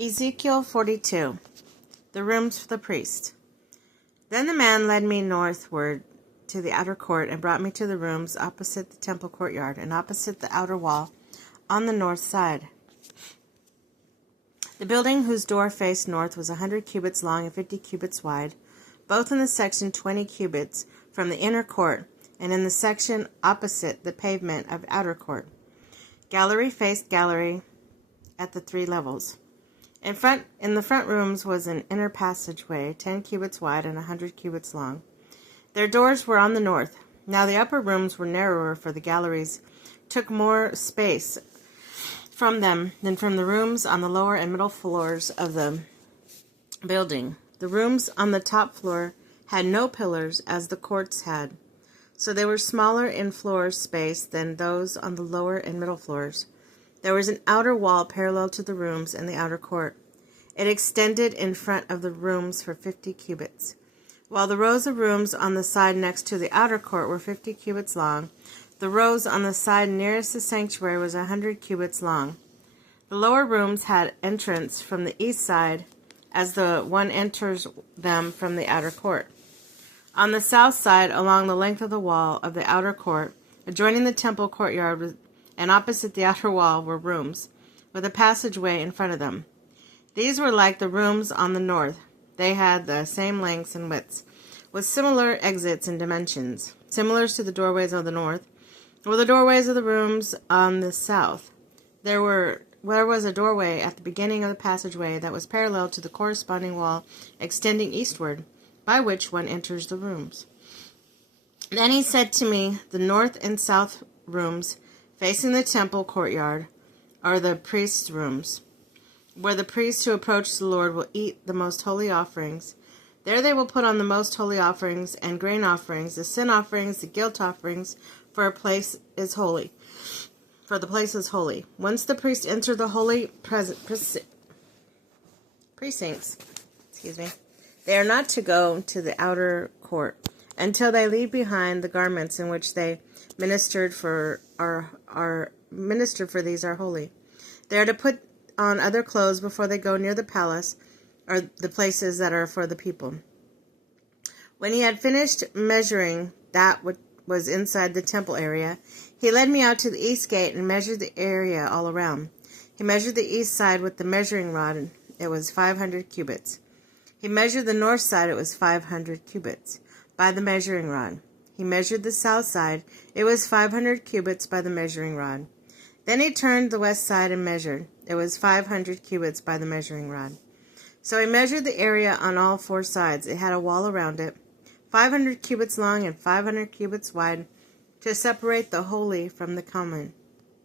Ezekiel 42. The rooms for the priest. Then the man led me northward to the outer court and brought me to the rooms opposite the temple courtyard and opposite the outer wall on the north side. The building whose door faced north was 100 cubits long and 50 cubits wide, both in the section 20 cubits from the inner court and in the section opposite the pavement of outer court. Gallery faced gallery at the three levels. In the front rooms was an inner passageway, 10 cubits wide and 100 cubits long. Their doors were on the north. Now the upper rooms were narrower, for the galleries took more space from them than from the rooms on the lower and middle floors of the building. The rooms on the top floor had no pillars, as the courts had, so they were smaller in floor space than those on the lower and middle floors. There was an outer wall parallel to the rooms in the outer court. It extended in front of the rooms for 50 cubits. While the rows of rooms on the side next to the outer court were 50 cubits long, the rows on the side nearest the sanctuary was 100 cubits long. The lower rooms had entrance from the east side, as the one enters them from the outer court. On the south side, along the length of the wall of the outer court, adjoining the temple courtyard and opposite the outer wall, were rooms, with a passageway in front of them. These were like the rooms on the north. They had the same lengths and widths, with similar exits and dimensions. Similar to the doorways of the north were the doorways of the rooms on the south. There was a doorway at the beginning of the passageway that was parallel to the corresponding wall extending eastward, by which one enters the rooms. Then he said to me, the north and south rooms facing the temple courtyard are the priests' rooms, where the priests who approach the Lord will eat the most holy offerings. There they will put on the most holy offerings and grain offerings, the sin offerings, the guilt offerings, for the place is holy. Once the priests enter the holy precincts, they are not to go to the outer court until they leave behind the garments in which they ministered for these are holy. They are to put on other clothes before they go near the palace or the places that are for the people. When he had finished measuring that which was inside the temple area, he led me out to the east gate and measured the area all around. He measured the east side with the measuring rod, and it was 500 cubits. He measured the north side, it was 500 cubits, by the measuring rod. He measured the south side, it was 500 cubits by the measuring rod. Then he turned the west side and measured. It was 500 cubits by the measuring rod. So he measured the area on all four sides. It had a wall around it, 500 cubits long and 500 cubits wide, to separate the holy from the common.